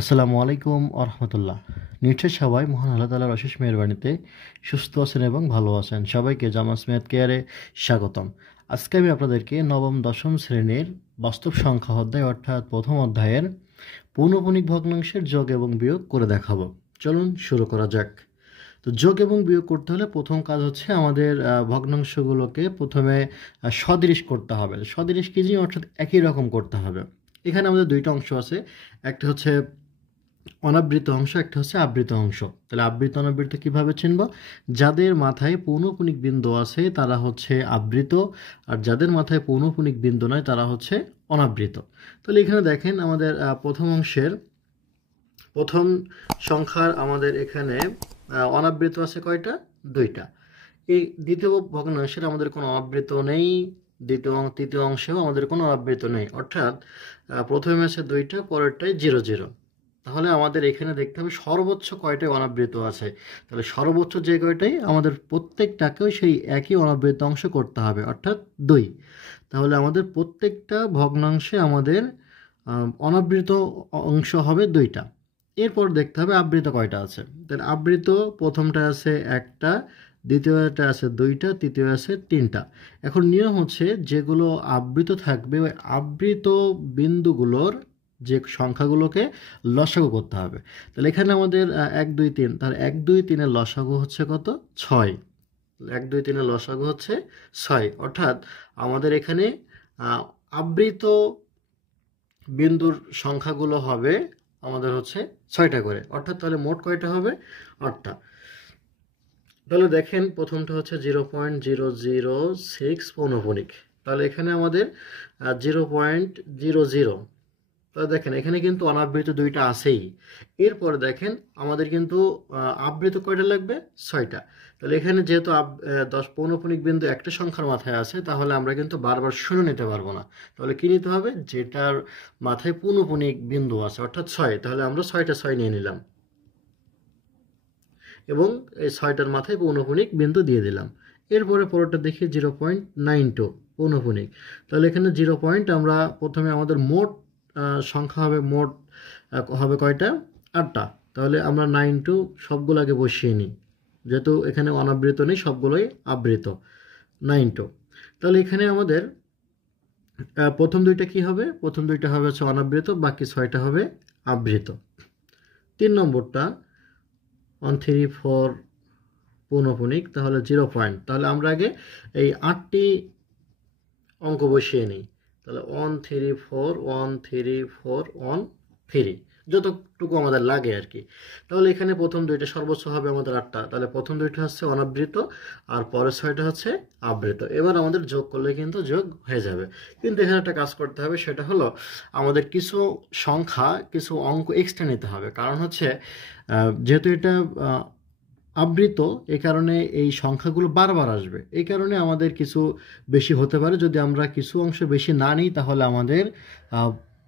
আসসালামু আলাইকুম আরহামতুল্লাহ। নিশ্চয় সবাই মহান আল্লাহ তাআলার অশেষ মেহেরবানিতে সুস্থ আছেন এবং ভালো আছেন। সবাইকে জামাস ম্যাথ কেয়ারে স্বাগতম। আজকে আমি আপনাদেরকে নবম দশম শ্রেণীর বাস্তব সংখ্যা অধ্যায় অর্থাৎ প্রথম অধ্যায়ের পৌনঃপুনিক ভগ্নাংশের যোগ এবং বিয়োগ করে দেখাবো। চলুন শুরু করা যাক। তো যোগ এবং বিয়োগ করতে হলে প্রথম কাজ হচ্ছে আমাদের ভগ্নাংশগুলোকে প্রথমে সদৃশ করতে হবে। সদৃশ কি জিনিস? অর্থাৎ একই রকম করতে হবে। এখানে আমাদের দুইটা অংশ আছে, একটা হচ্ছে অনাবৃত অংশ, একটা হচ্ছে আবৃত অংশ। তাহলে আবৃত অনাবৃত কিভাবে চিনব? যাদের মাথায় পৌনঃপুনিক বিন্দু আছে তারা হচ্ছে আবৃত, আর যাদের মাথায় পৌনঃপুনিক বিন্দু নয় তারা হচ্ছে অনাবৃত। তাহলে এখানে দেখেন আমাদের প্রথম অংশের প্রথম সংখ্যার আমাদের এখানে অনাবৃত আছে কয়টা? দুইটা। এই দ্বিতীয় ভগ্নাংশের আমাদের কোনো অনাবৃত নেই, তৃতীয় অংশেও আমাদের কোনো অনাবৃত নেই, অর্থাৎ প্রথমে আছে দুইটা, পরেরটাই 0 0। তাহলে আমাদের এখানে দেখতে হবে সর্বোচ্চ কয়টাই অনাবৃত আছে। তাহলে সর্বোচ্চ যে কয়টাই আমাদের প্রত্যেকটাকেও সেই একই অনাবৃত অংশ করতে হবে, অর্থাৎ 2। তাহলে আমাদের প্রত্যেকটা ভগ্নাংশে আমাদের অনাবৃত অংশ হবে 2টা। এরপর দেখতে হবে আবৃত কয়টা আছে। তাহলে আবৃত প্রথমটা আছে একটা, দ্বিতীয়টা আছে 2টা, তৃতীয় আছে 3টা। এখন নিয়ম হচ্ছে যেগুলো আবৃত থাকবে ওই আবৃত বিন্দুগুলোর যে সংখ্যাগুলোকে লসাগু করতে হবে। তাহলে এখানে আমাদের 1 2 3, তার 1 2 3 এর লসাগু হচ্ছে কত? 6। 1 2 3 এর লসাগু হচ্ছে 6, অর্থাৎ আমাদের এখানে আবৃত বিন্দুর সংখ্যাগুলো হবে আমাদের হচ্ছে 6টা করে, অর্থাৎ তাহলে মোট কয়টা হবে? 8টা। তাহলে দেখেন প্রথমটা হচ্ছে 0.006 পৌনঃপুনিক। তাহলে এখানে আমাদের 0.00। তাহলে দেখেন এখানে কিন্তু অনাবৃত 2টা আছেই। এরপরে দেখেন আমাদের কিন্তু আবৃত কয়টা লাগবে? 6টা। তাহলে এখানে যেহেতু 10 পৌনঃপুনিক বিন্দু একটা সংখ্যার মাথায় আছে, তাহলে আমরা কিন্তু বারবার 0 নিতে পারবো না। তাহলে কি নিতে হবে? যেটার মাথায় পৌনঃপুনিক বিন্দু আছে অর্থাৎ 6, তাহলে আমরা 6টা 6 নিয়ে নিলাম এবং এই 6টার মাথায় পৌনঃপুনিক বিন্দু দিয়ে দিলাম। এরপরে পরেরটা দেখি 0.92 পৌনঃপুনিক। তাহলে এখানে 0 পয়েন্ট আমরা প্রথমে আমাদের মোট সংখ্যা হবে, মোট হবে কয়টা? 8টা। তাহলে আমরা 92 সবগুলো আগে বসিয়ে নিই, যেহেতু এখানে অনাবৃত নেই, সবগুলোই আবৃত। 92। তাহলে এখানে আমাদের প্রথম দুইটা কি হবে? প্রথম দুইটা হবে হচ্ছে অনাবৃত, বাকি 6টা হবে আবৃত। 3 নম্বরটা 134 পৌনঃপুনিক, তাহলে 0 পয়েন্ট। তাহলে আমরা আগে এই 8টি অঙ্ক বসিয়ে নিই। তাহলে 134 134 13, যতটুকু আমাদের লাগে আর কি। তাহলে এখানে প্রথম দুইটা সর্বোচ্চ হবে আমাদের 8টা। তাহলে প্রথম দুইটা হচ্ছে অনাবৃত আর পরের 6টা হচ্ছে আবৃত। এবার আমাদের যোগ করলে কিন্তু যোগ হয়ে যাবে। কিন্তু এখানে একটা কাজ করতে হবে, সেটা হলো আমাদের কিছু সংখ্যা, কিছু অঙ্ক এক্সট্রা নিতে হবে। কারণ হচ্ছে যেহেতু এটা আবৃত, এই কারণে এই সংখ্যাগুলো বারবার আসবে। এই কারণে আমাদের কিছু বেশি হতে পারে। যদি আমরা কিছু অংশ বেশি না নিই তাহলে আমাদের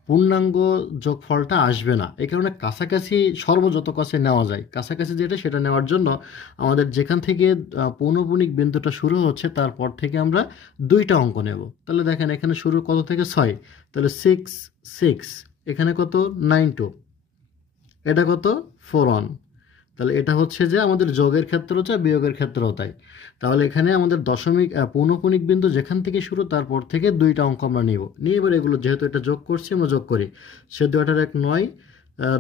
পূর্ণাঙ্গ যোগফলটা আসবে না। এই কারণে কাছাকাছি যত কাছে নেওয়া যায়, কাছাকাছি যেটা সেটা নেওয়ার জন্য আমাদের যেখান থেকে পৌনঃপুনিক বিন্দুটা শুরু হচ্ছে তারপর থেকে আমরা 2টা অঙ্ক নেব। তাহলে দেখেন এখানে শুরু কত থেকে? 6। তাহলে 6 6, এখানে কত? 92, এটা কত? 41। তাহলে এটা হচ্ছে যে আমাদের যোগের ক্ষেত্রেও চাই, বিয়োগের ক্ষেত্রেও তাই। তাহলে এখানে আমাদের পৌনঃপুনিক বিন্দু যেখান থেকে শুরু তারপর থেকে 2টা অঙ্ক আমরা নিব। নিয়ে এবার এগুলো যেহেতু এটা যোগ করছি আমরা যোগ করি। 14 8 9,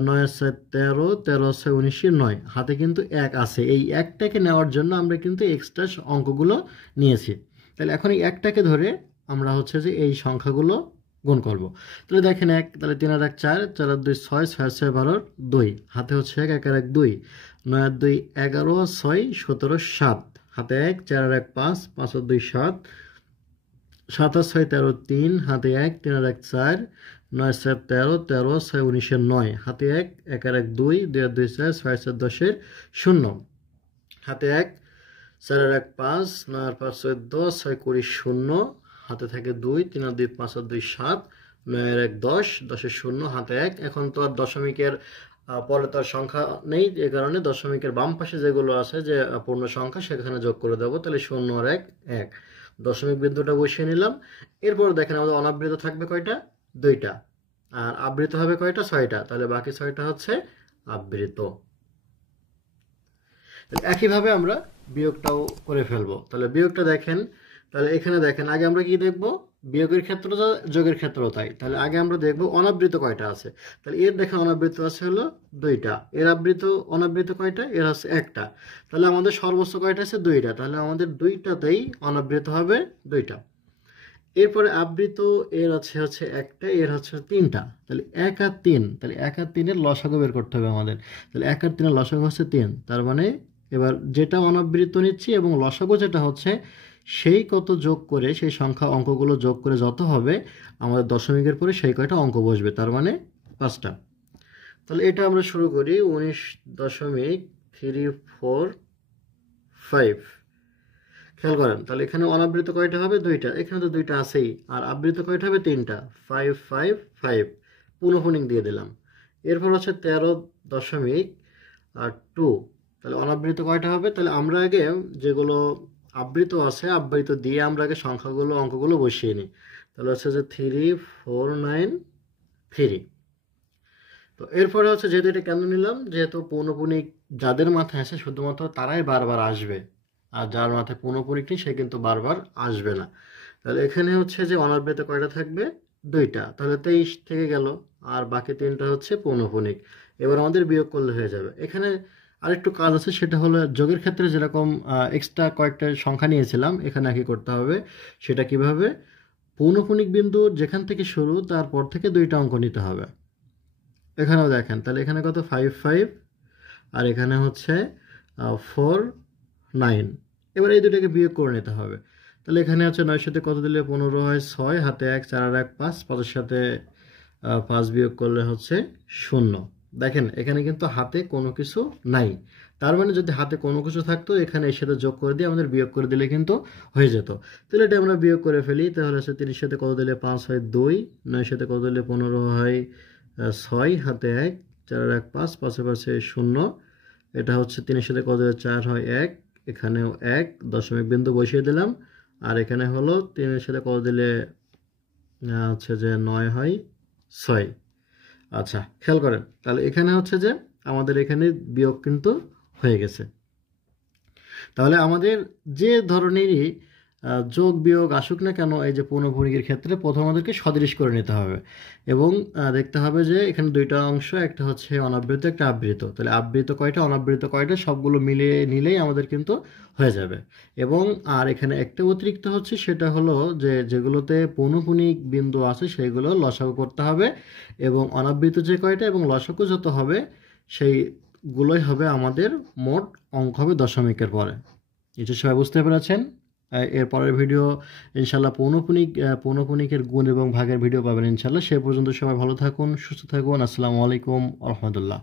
9 7 13, 13 6 19 9, হাতে কিন্তু 1 আছে। এই 1টাকে নেওয়ার জন্য আমরা কিন্তু এক্সট্রা অঙ্কগুলো নিয়েছি। তাহলে এখন এই 1টাকে ধরে আমরা হচ্ছে যে এই সংখ্যাগুলো গুণ করব। তাহলে দেখেন 1, তাহলে 3 আর 1 4, 4 আর 2 6, 6 আর 6 12, 2, হাতে হচ্ছে 1, 1 আর 1 2, 9 আর 2 11, 6 17 7, হাতে 1, 4 আর 1 5, 5 আর 2 7, 7 আর 6 13, 3, হাতে 1, 3 আর 1 4, 9 7 13, 13 6 19 9, হাতে 1, 1 আর 1 2, 2 আর 2 4, 6 4 10 0, হাতে 1, 4 আর 1 5, 9 আর 5 14, 6 20 0, হাতে থাকে 2, 3 আর 2 5 আর 2 7, 9 আর 1 10, 10 এর 0, হাতে 1। এখন তো আর দশমিকের পরে তো আর সংখ্যা নেই, যে কারণে দশমিকের বাম পাশে যেগুলো আছে যে পূর্ণ সংখ্যা সেখানে যোগ করে দেবো। তাহলে 0 আর 1 1, দশমিক বিন্দুটা বসিয়ে নিলাম। এরপর দেখেন আমাদের অনাবৃত থাকবে কয়টা? 2টা। আর আবৃত হবে কয়টা? 6টা। তাহলে বাকি 6টা হচ্ছে আবৃত। একইভাবে আমরা বিয়োগটাও করে ফেলবো। তাহলে বিয়োগটা দেখেন, তাহলে এখানে দেখেন আগে আমরা কি দেখব? বিয়োগের ক্ষেত্র যা, যোগের ক্ষেত্র তাই। তাহলে আগে আমরা দেখব অনাবৃত কয়টা আছে। তাহলে এর দেখেন অনাবৃত আছে হলো 2টা, এর আবৃত অনাবৃত কয়টা? এর আছে 1টা। তাহলে আমাদের সর্বোচ্চ কয়টা আছে? 2টা। তাহলে আমাদের 2টাতেই অনাবৃত হবে 2টা। এরপরে আবৃত এর হচ্ছে 1টা, এর হচ্ছে 3টা। তাহলে 1 আর 3, তাহলে 1 আর 3 এর লসাগু বের করতে হবে আমাদের। তাহলে 1 আর 3 এর লসাগু হচ্ছে 3। তার মানে এবার যেটা অনাবৃত নিচ্ছি এবং লসাগু যেটা হচ্ছে সেই কত যোগ করে, সেই সংখ্যা অঙ্কগুলো যোগ করে যত হবে আমাদের দশমিকের পরে সেই কয়টা অঙ্ক বসবে, তার মানে 5টা। তাহলে এটা আমরা শুরু করি 19.345। খেয়াল করেন, তাহলে এখানে অনাবৃত কয়টা হবে? 2টা। এখানে তো 2টা আছেই। আর আবৃত কয়টা হবে? 3টা। 555 পুনঃপুনিক দিয়ে দিলাম। এরপর হচ্ছে 13.2। তাহলে অনাবৃত কয়টা হবে? তাহলে আমরা আগে যেগুলো আবৃত আছে আবৃত দিয়ে আমরা আগে সংখ্যাগুলো অঙ্কগুলো বসিয়ে নিই। তাহলে হচ্ছে যে 3493। তো এরপরে হচ্ছে যেহেতু এটা কেন নিলাম, যেহেতু পৌনঃপুনিক যাদের মাথায় আসে শুধুমাত্র তারাই বারবার আসবে, আর যার মাথায় পৌনঃপুনিক নেই সে কিন্তু বারবার আসবে না। তাহলে এখানে হচ্ছে যে অনাবৃত কয়টা থাকবে? 2টা। তাহলে 23 থেকে গেল, আর বাকি 3টা হচ্ছে পৌনঃপুনিক। এবার আমাদের বিয়োগ করলে হয়ে যাবে। এখানে আরেকটু কাজ আছে, সেটা হলো যোগের ক্ষেত্রে যেরকম এক্সট্রা কয়েকটা সংখ্যা নিয়েছিলাম এখানে একই করতে হবে। সেটা কিভাবে? পৌনঃপুনিক বিন্দু যেখান থেকে শুরু তারপর থেকে 2টা অঙ্ক নিতে হবে। এখানেও দেখেন, তাহলে এখানে কত? 55, আর এখানে হচ্ছে 49। এবার এই দুটাকে বিয়োগ করে নিতে হবে। তাহলে এখানে হচ্ছে 9 সাথে কত দিলে 15 হয়? 6, হাতে 1, 4 আর 1 5, 5-এর সাথে 5 বিয়োগ করলে হচ্ছে 0। দেখেন এখানে কিন্তু হাতে কোনো কিছু নাই। তার মানে যদি হাতে কোনো কিছু থাকতো এখানে এর সাথে যোগ করে দিয়ে আমাদের বিয়োগ করে দিলে কিন্তু হয়ে যেত। তাহলে এটা আমরা বিয়োগ করে ফেলি। তাহলে হচ্ছে 30 সাথে কত দিলে 5 হয়? 2, 9 সাথে কত দিলে 15 হয়? 6, হাতে 1, 4 আর 1 5, 5-এ পাশে 0। এটা হচ্ছে 3-এর সাথে কত দিলে 4 হয়? 1, এখানেও 1, দশমিক বিন্দু বসিয়ে দিলাম। আর এখানে হলো 3-এর সাথে কত দিলে হচ্ছে যে 9 হয়? 6। আচ্ছা, খেয়াল করেন, তাহলে এখানে হচ্ছে যে আমাদের এখানে বিয়োগ কিন্তু হয়ে গেছে। তাহলে আমাদের যে ধরনেরই যোগ বিয়োগ আসুক না কেন, এই যে পৌনঃপুনিকের ক্ষেত্রে প্রথম আমাদেরকে সদৃশ করে নিতে হবে এবং দেখতে হবে যে এখানে 2টা অংশ, একটা হচ্ছে অনাবৃত, একটা আবৃত। তাহলে আবৃত কয়টা, অনাবৃত কয়টা, সবগুলো মিলিয়ে নিলেই আমাদের কিন্তু হয়ে যাবে। এবং আর এখানে একটা অতিরিক্ত হচ্ছে, সেটা হলো যে যেগুলোতে পৌনঃপুনিক বিন্দু আছে সেইগুলো লসাগু করতে হবে, এবং অনাবৃত যে কয়টা এবং লসাগু যত হবে সেইগুলোই হবে আমাদের মোট অঙ্ক হবে দশমিকের পরে। নিশ্চয়ই সবাই বুঝতে পেরেছেন। এর পরের ভিডিও ইনশাল্লাহ পৌনঃপুনিকের গুণ এবং ভাগের ভিডিও পাবেন ইনশাল্লাহ। সে পর্যন্ত সবাই ভালো থাকুন, সুস্থ থাকুন। আসসালামু আলাইকুম ওয়া রাহমাতুল্লাহ।